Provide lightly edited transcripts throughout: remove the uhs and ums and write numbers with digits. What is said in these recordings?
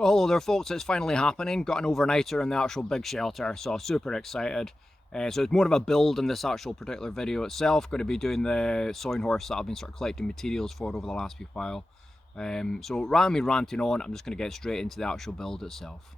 Well, hello there folks, it's finally happening. Got an overnighter in the actual big shelter, so super excited. So it's more of a build in this actual particular video itself. Going to be doing the sawing horse that I've been sort of collecting materials for over the last wee while. So rather than me ranting on, I'm just going to get straight into the actual build itself.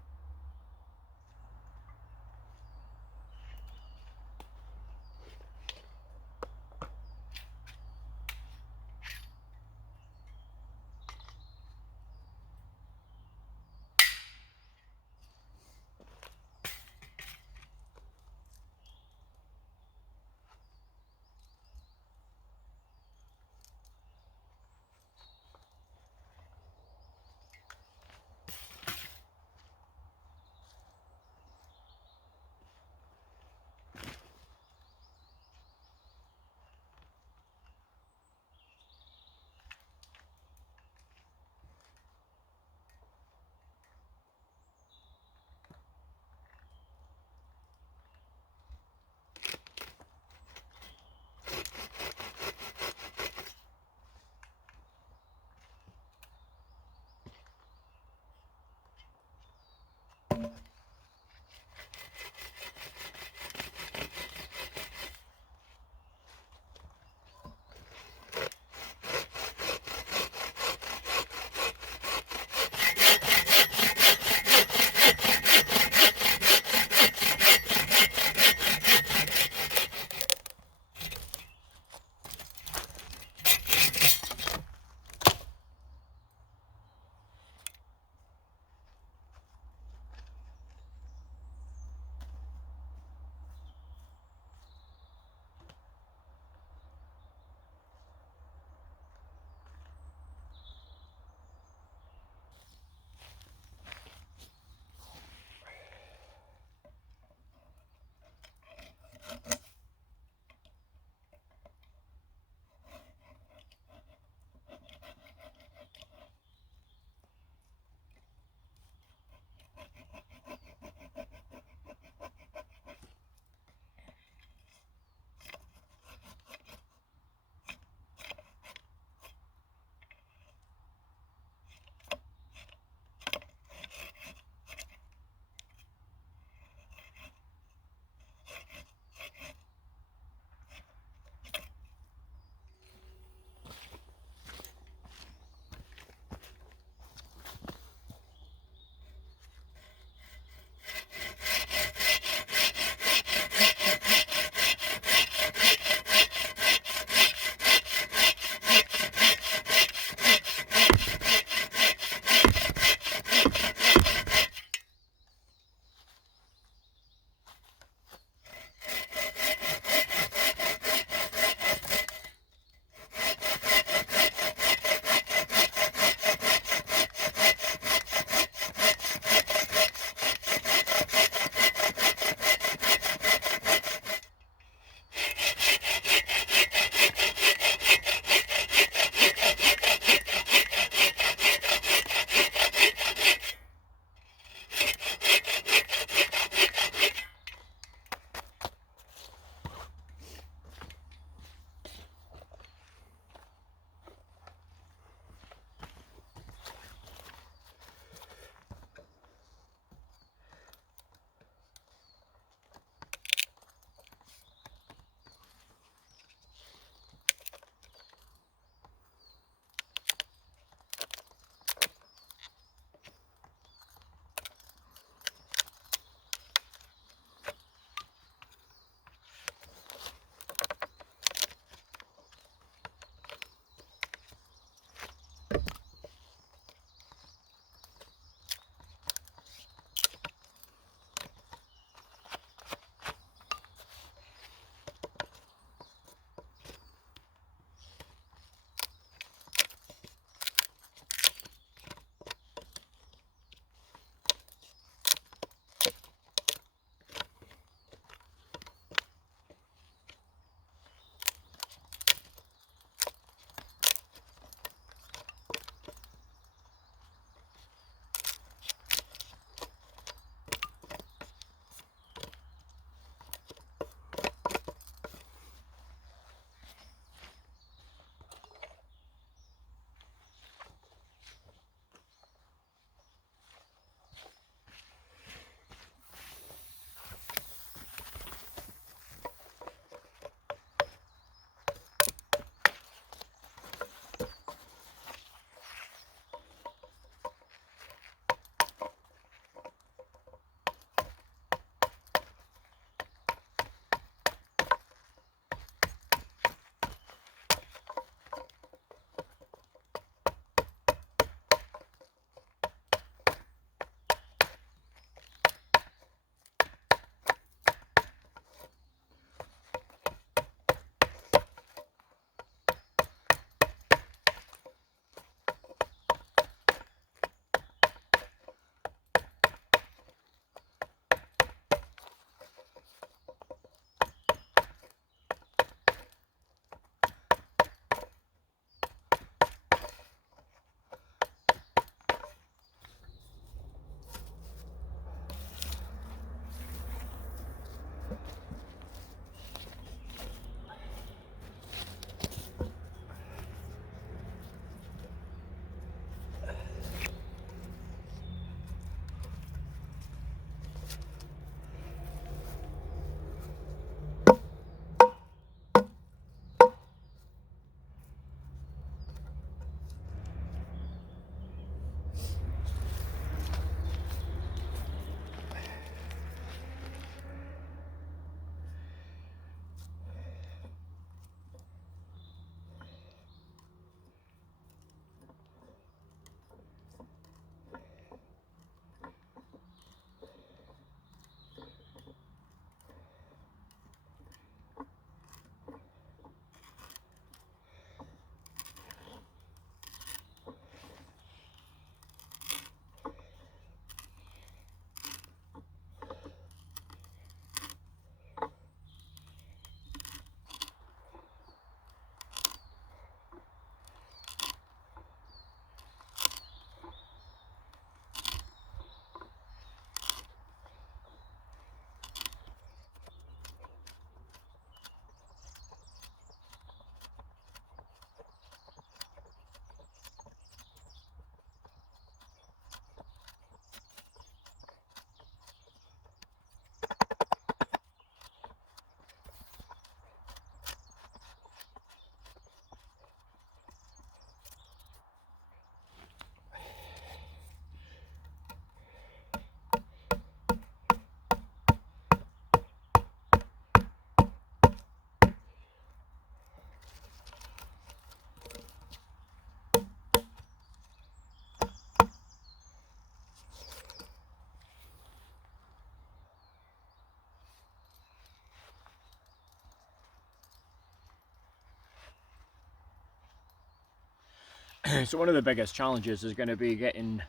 So one of the biggest challenges is going to be getting,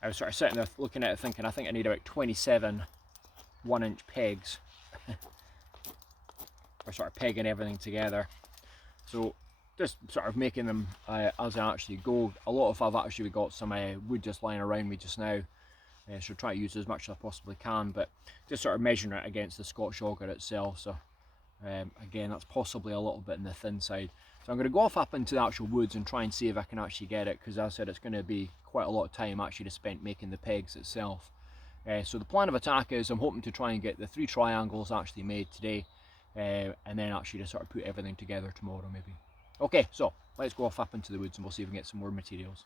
I was sort of sitting there looking at it thinking I think I need about 27 1-inch pegs for sort of pegging everything together. So just sort of making them as I actually go. A lot of I've actually got some wood just lying around me just now, so try to use as much as I possibly can, but just sort of measuring it against the Scotch auger itself. So again, that's possibly a little bit in the thin side. So I'm going to go off up into the actual woods and try and see if I can actually get it, because as I said, it's going to be quite a lot of time actually spent making the pegs itself. So the plan of attack is I'm hoping to try and get the 3 triangles actually made today, and then actually just sort of put everything together tomorrow maybe. Okay, so let's go off up into the woods and we'll see if we can get some more materials.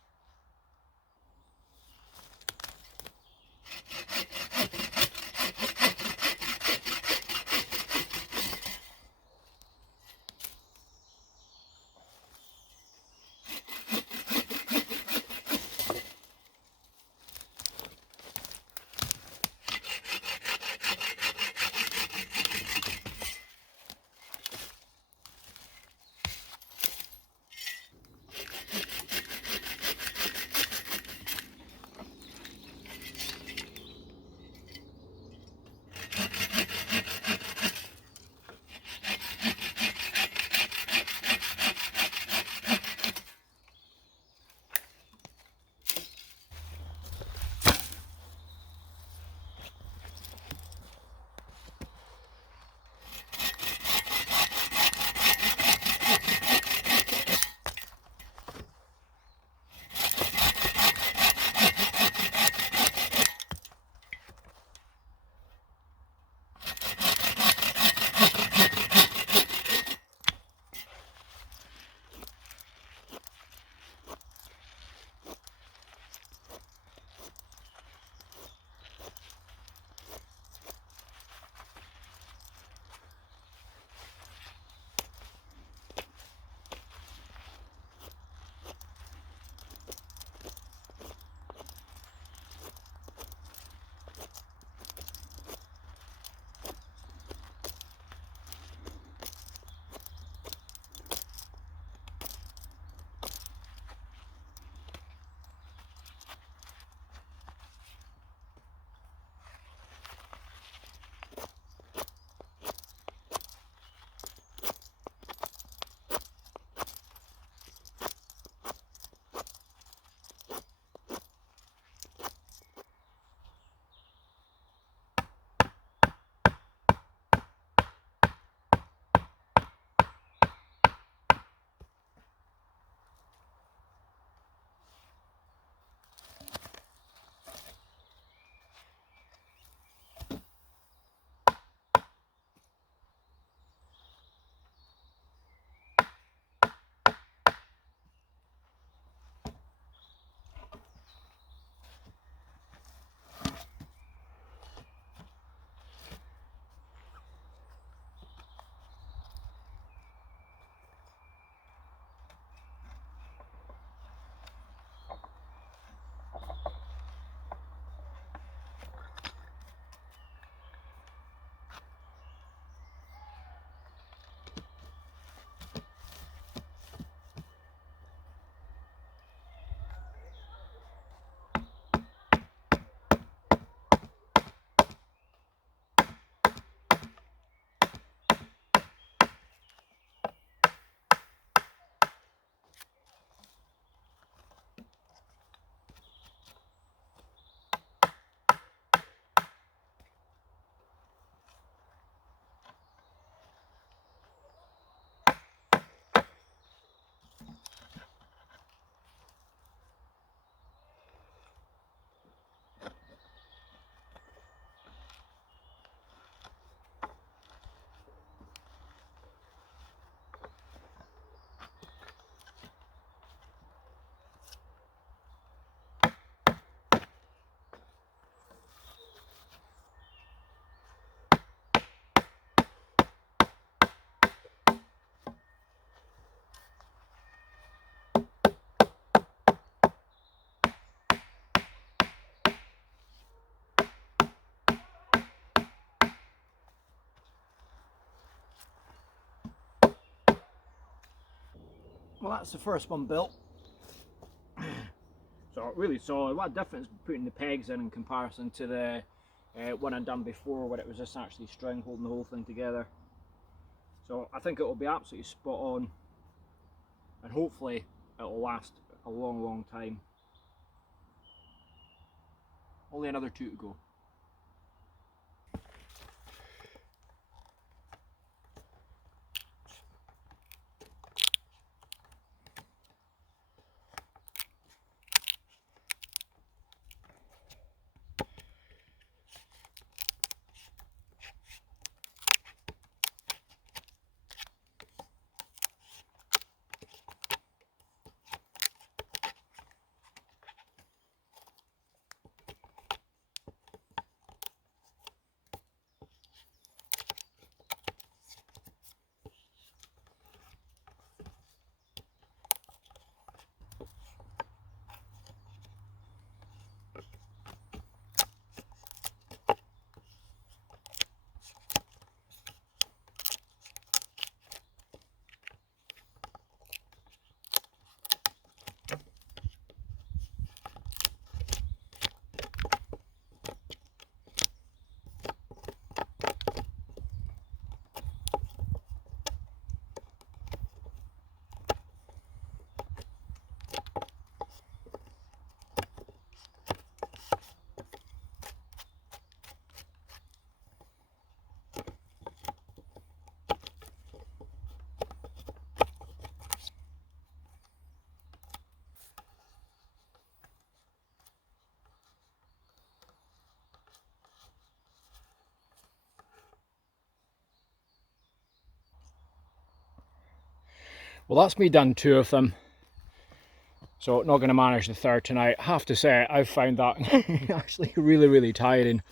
Well, that's the first one built. So really solid. What a difference putting the pegs in comparison to the one I'd done before, where it was just actually string holding the whole thing together. So I think it will be absolutely spot on, and hopefully it will last a long time. Only another 2 to go. Well, that's me done 2 of them. So not going to manage the 3rd tonight. I have to say, I've found that actually really tiring.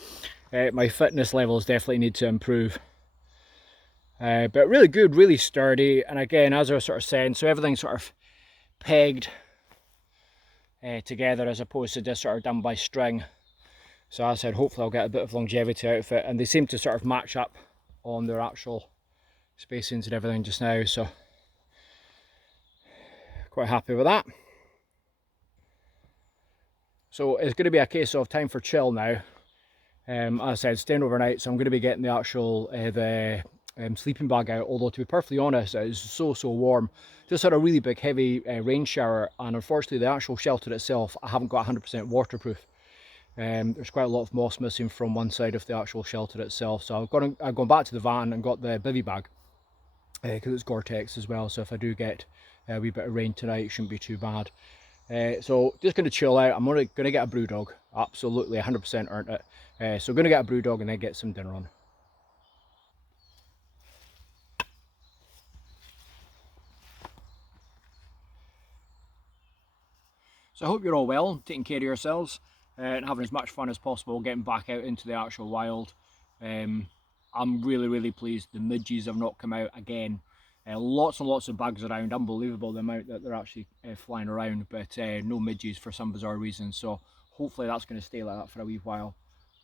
My fitness levels definitely need to improve. But really good, really sturdy. And again, as I was sort of saying, so everything's sort of pegged together as opposed to just sort of done by string. So as I said, hopefully I'll get a bit of longevity out of it. And they seem to sort of match up on their actual spacings and everything just now. So quite happy with that. So it's going to be a case of time for chill now. As I said, staying overnight, so I'm going to be getting the actual sleeping bag out. Although to be perfectly honest, it's so warm. Just had a really big heavy rain shower, and unfortunately the actual shelter itself, I haven't got 100% waterproof. There's quite a lot of moss missing from one side of the actual shelter itself, so I've gone back to the van and got the bivy bag because it's Gore-Tex as well. So if I do get a wee bit of rain tonight, it shouldn't be too bad. So just going to chill out. I'm going to get a brew dog. Absolutely 100% earned it. So going to get a brew dog and then get some dinner on. So I hope you're all well, taking care of yourselves and having as much fun as possible getting back out into the actual wild. I'm really pleased the midges have not come out again. Lots and lots of bugs around, unbelievable the amount that they're actually flying around, but no midges for some bizarre reason. So hopefully that's going to stay like that for a wee while.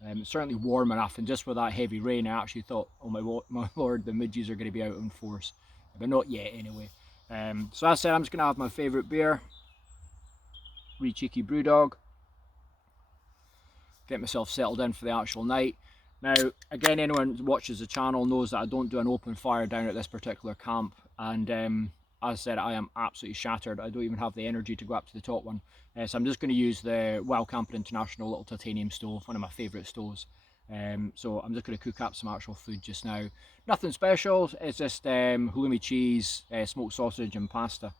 It's certainly warm enough, and just with that heavy rain I actually thought, oh my lord, the midges are going to be out in force, but not yet anyway. So as I said, I'm just going to have my favourite beer, wee cheeky brewdog, get myself settled in for the actual night. Now, again, anyone who watches the channel knows that I don't do an open fire down at this particular camp, and as I said, I am absolutely shattered. I don't even have the energy to go up to the top one. So I'm just going to use the Wild Camping International little titanium stove, one of my favourite stoves. So I'm just going to cook up some actual food just now. Nothing special, it's just halloumi cheese, smoked sausage and pasta.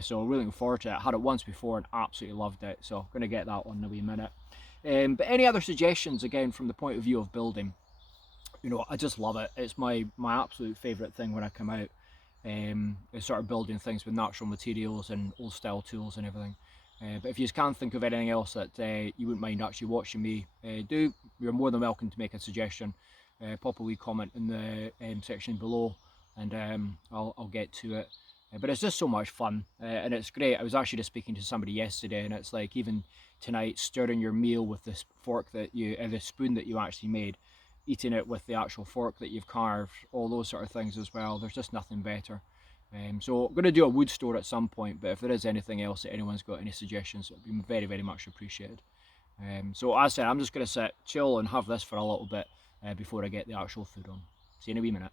So really looking forward to it. I had it once before and absolutely loved it, so I'm going to get that one in a wee minute. But any other suggestions, again, from the point of view of building, you know, I just love it. It's my absolute favourite thing when I come out. Is sort of building things with natural materials and old style tools and everything. But if you can't think of anything else that you wouldn't mind actually watching me do, you're more than welcome to make a suggestion. Pop a wee comment in the section below, and I'll get to it. But it's just so much fun, and it's great. I was actually just speaking to somebody yesterday, and it's like even tonight, stirring your meal with this fork that you, the spoon that you actually made, eating it with the actual fork that you've carved, all those sort of things as well. There's just nothing better. So I'm going to do a wood store at some point, but if there is anything else that anyone's got any suggestions, it would be very, very much appreciated. So as I said, I'm just going to sit, chill and have this for a little bit before I get the actual food on. See you in a wee minute.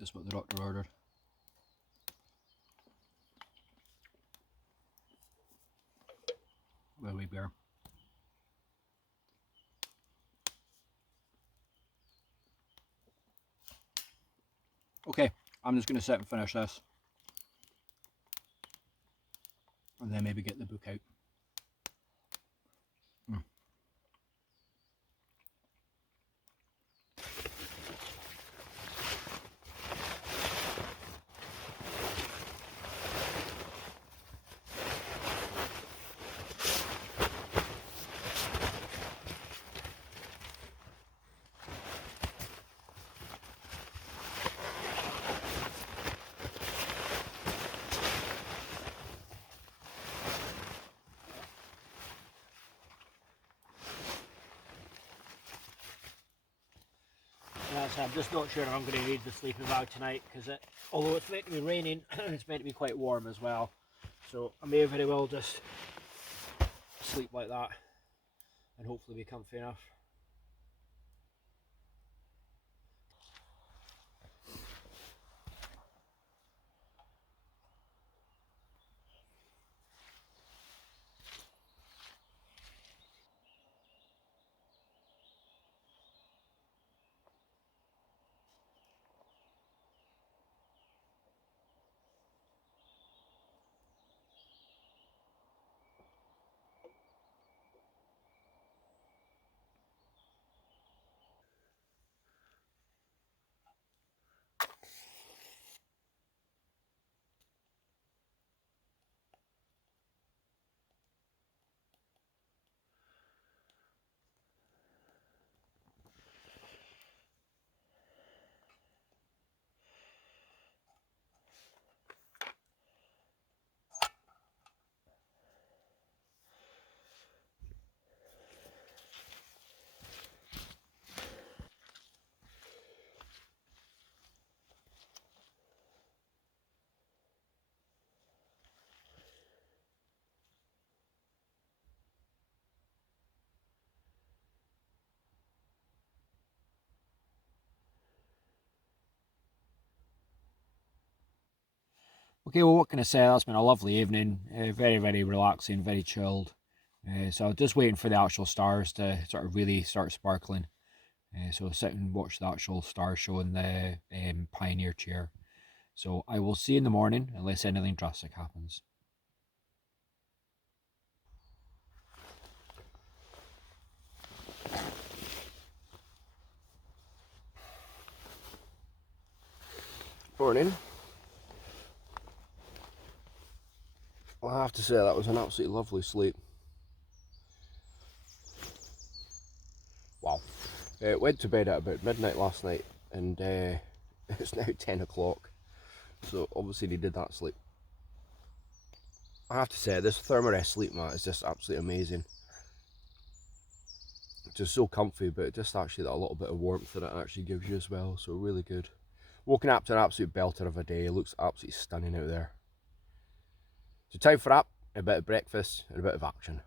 Just what the doctor ordered. Where we bear. Okay, I'm just going to sit and finish this. And then maybe get the book out. I'm just not sure if I'm going to need the sleeping bag tonight, because although it's meant to be raining, it's meant to be quite warm as well. So I may very well just sleep like that and hopefully be comfy enough. Okay, well, what can I say? That's been a lovely evening. Very, very relaxing, very chilled. So just waiting for the actual stars to sort of really start sparkling. So sit and watch the actual star show in the Pioneer chair. So I will see you in the morning unless anything drastic happens. Morning. Well, I have to say that was an absolutely lovely sleep. Wow. Went to bed at about midnight last night, and it's now 10 o'clock. So obviously needed that sleep. I have to say, this Thermarest sleep mat is just absolutely amazing. Just so comfy, but it just actually got a little bit of warmth that it actually gives you as well, so really good. Woken up to an absolute belter of a day. It looks absolutely stunning out there. So time for that, a bit of breakfast and a bit of action.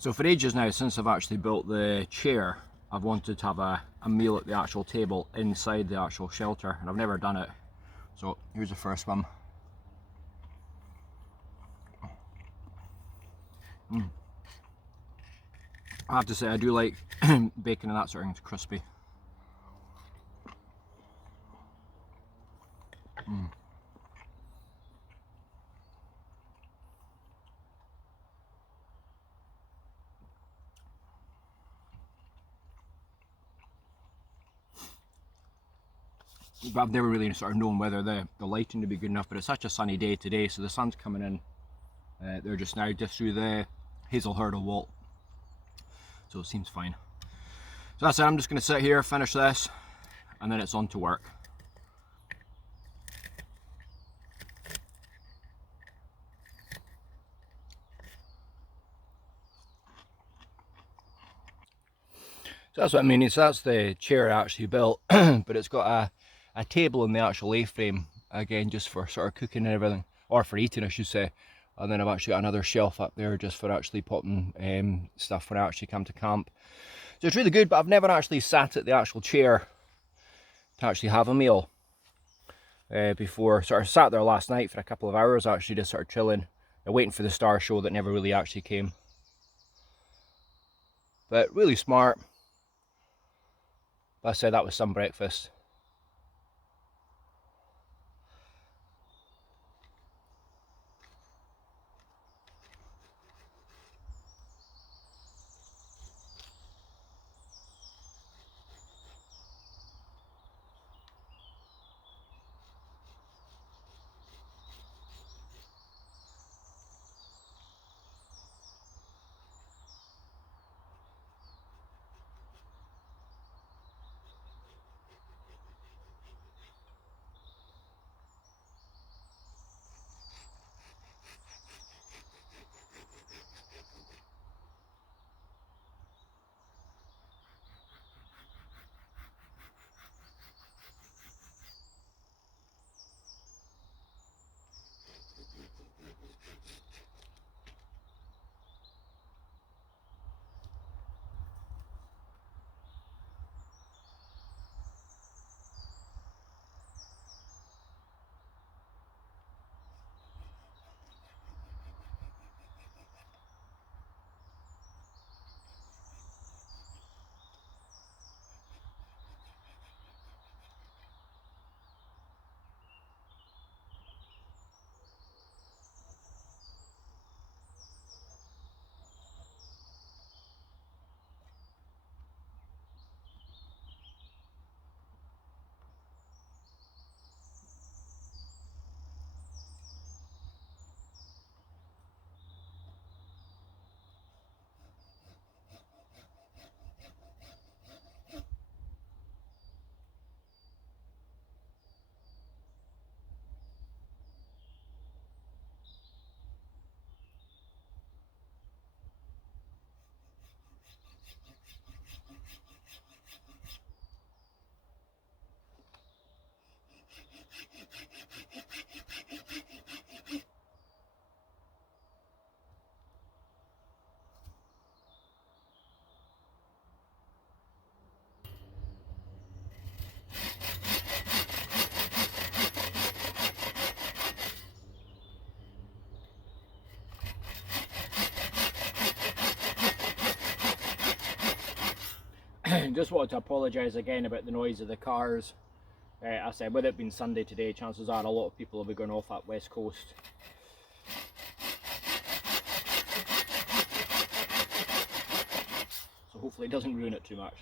So for ages now, since I've actually built the chair, I've wanted to have a meal at the actual table inside the actual shelter, and I've never done it. So here's the first one. I have to say, I do like bacon and that sort of thing. It's crispy. But I've never really sort of known whether the lighting to be good enough, but it's such a sunny day today, so the sun's coming in there just now, just through the hazel hurdle wall, so it seems fine. So that's it. I'm just going to sit here, finish this, and then it's on to work. So that's what I mean. So that's the chair I actually built, but it's got a table in the actual A-frame, again just for sort of cooking and everything, or for eating I should say. And then I've actually got another shelf up there just for actually putting stuff when I actually come to camp. So it's really good, but I've never actually sat at the actual chair to actually have a meal before. Sort of sat there last night for a couple of hours actually, just sort of chilling, waiting for the star show that never really actually came. But really smart. But I said that was some breakfast. Just wanted to apologise again about the noise of the cars. I said, with it being Sunday today, chances are a lot of people will be going off that west coast. So hopefully it doesn't ruin it too much.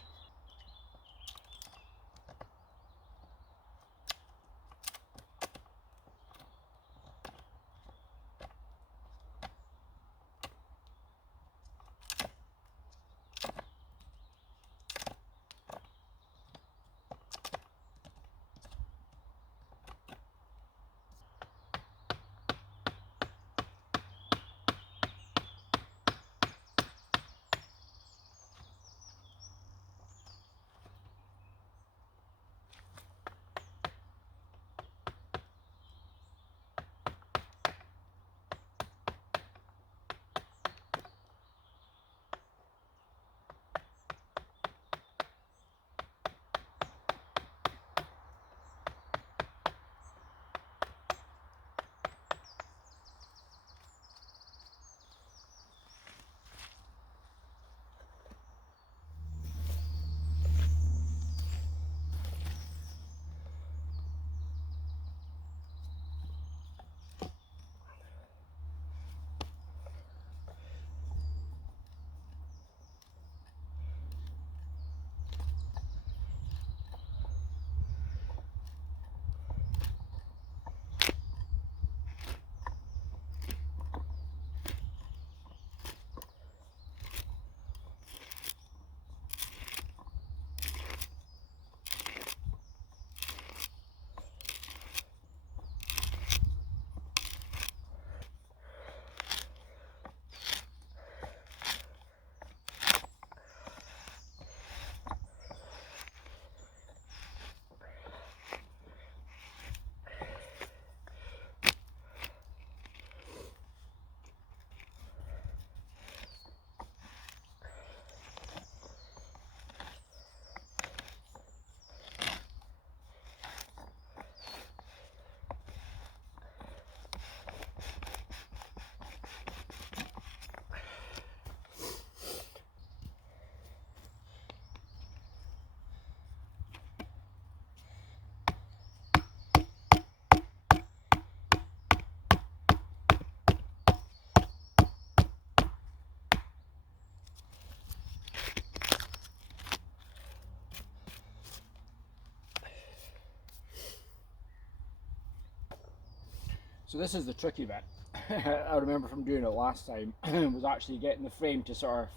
So this is the tricky bit. I remember from doing it last time was actually getting the frame to sort of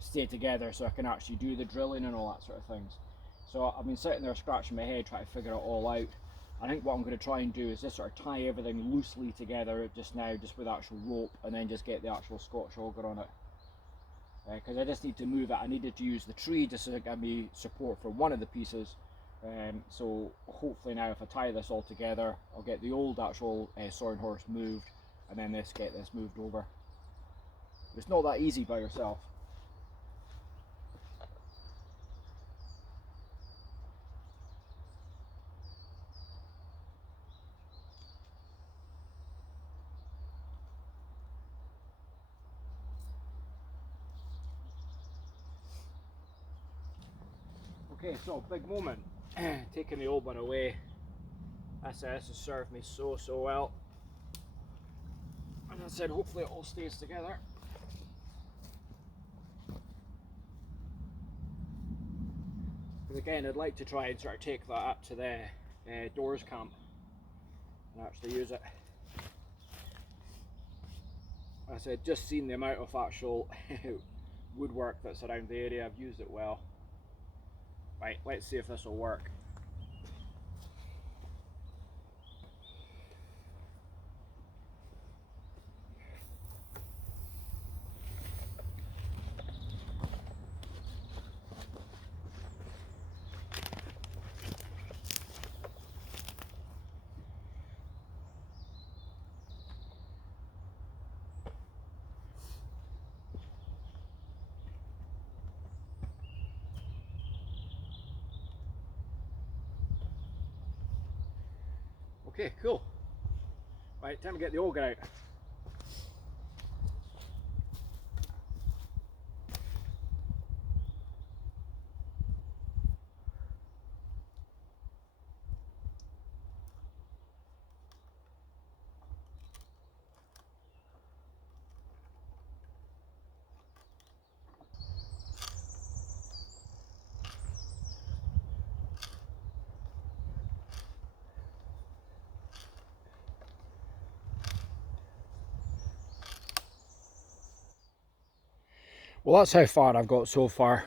stay together so I can actually do the drilling and all that sort of things. So I've been sitting there scratching my head trying to figure it all out. I think what I'm going to try and do is just sort of tie everything loosely together just now, just with actual rope, and then just get the actual Scotch auger on it. Because I just need to move it. I needed to use the tree just to give me support for one of the pieces. So hopefully now if I tie this all together, I'll get the old actual sawing horse moved, and then get this moved over. It's not that easy by yourself. Okay, so big moment. Taking the old one away. This has served me so well. And I said hopefully it all stays together. Because again, I'd like to try and sort of take that up to the doors camp and actually use it. As I said, just seen the amount of actual woodwork that's around the area, I've used it well. Right, let's see if this will work. Okay, cool. Right, time to get the auger out. Well, that's how far I've got so far.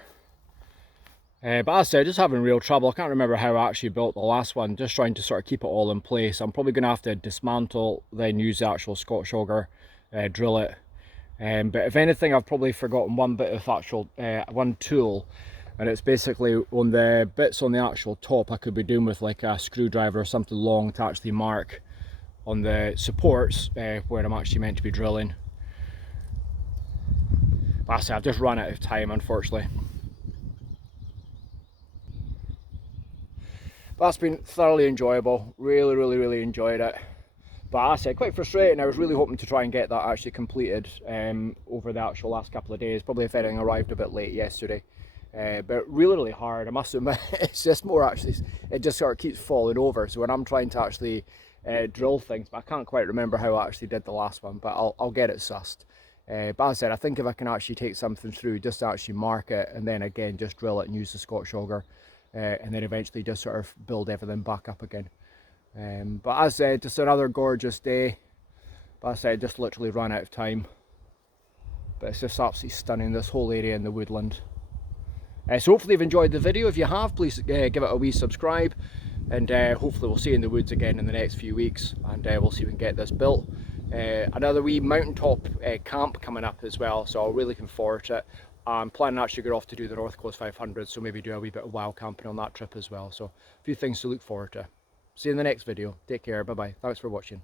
But as I said, just having real trouble. I can't remember how I actually built the last one, just trying to sort of keep it all in place. I'm probably going to have to dismantle, then use the actual Scotch auger, drill it. But if anything, I've probably forgotten one bit of actual, one tool, and it's basically on the bits on the actual top I could be doing with like a screwdriver or something long to actually mark on the supports where I'm actually meant to be drilling. But as I say, I've just run out of time, unfortunately. But that's been thoroughly enjoyable. Really enjoyed it. But as I said, quite frustrating. I was really hoping to try and get that actually completed over the actual last couple of days. Probably if anything arrived a bit late yesterday. But really hard, I must admit. It's just more actually, it just sort of keeps falling over. So when I'm trying to actually drill things, but I can't quite remember how I actually did the last one, but I'll get it sussed. But as I said, I think if I can actually take something through, just to actually mark it, and then again just drill it and use the Scotch auger, and then eventually just sort of build everything back up again. But as I said, just another gorgeous day. But as I said, just literally run out of time. But it's just absolutely stunning, this whole area in the woodland. So hopefully you've enjoyed the video. If you have, please give it a wee subscribe, and hopefully we'll see you in the woods again in the next few weeks, and we'll see if we can get this built. Another wee mountaintop camp coming up as well, so I'm really looking forward to it. I'm planning to actually go off to do the North Coast 500, so maybe do a wee bit of wild camping on that trip as well. So a few things to look forward to. See you in the next video. Take care. Bye bye. Thanks for watching.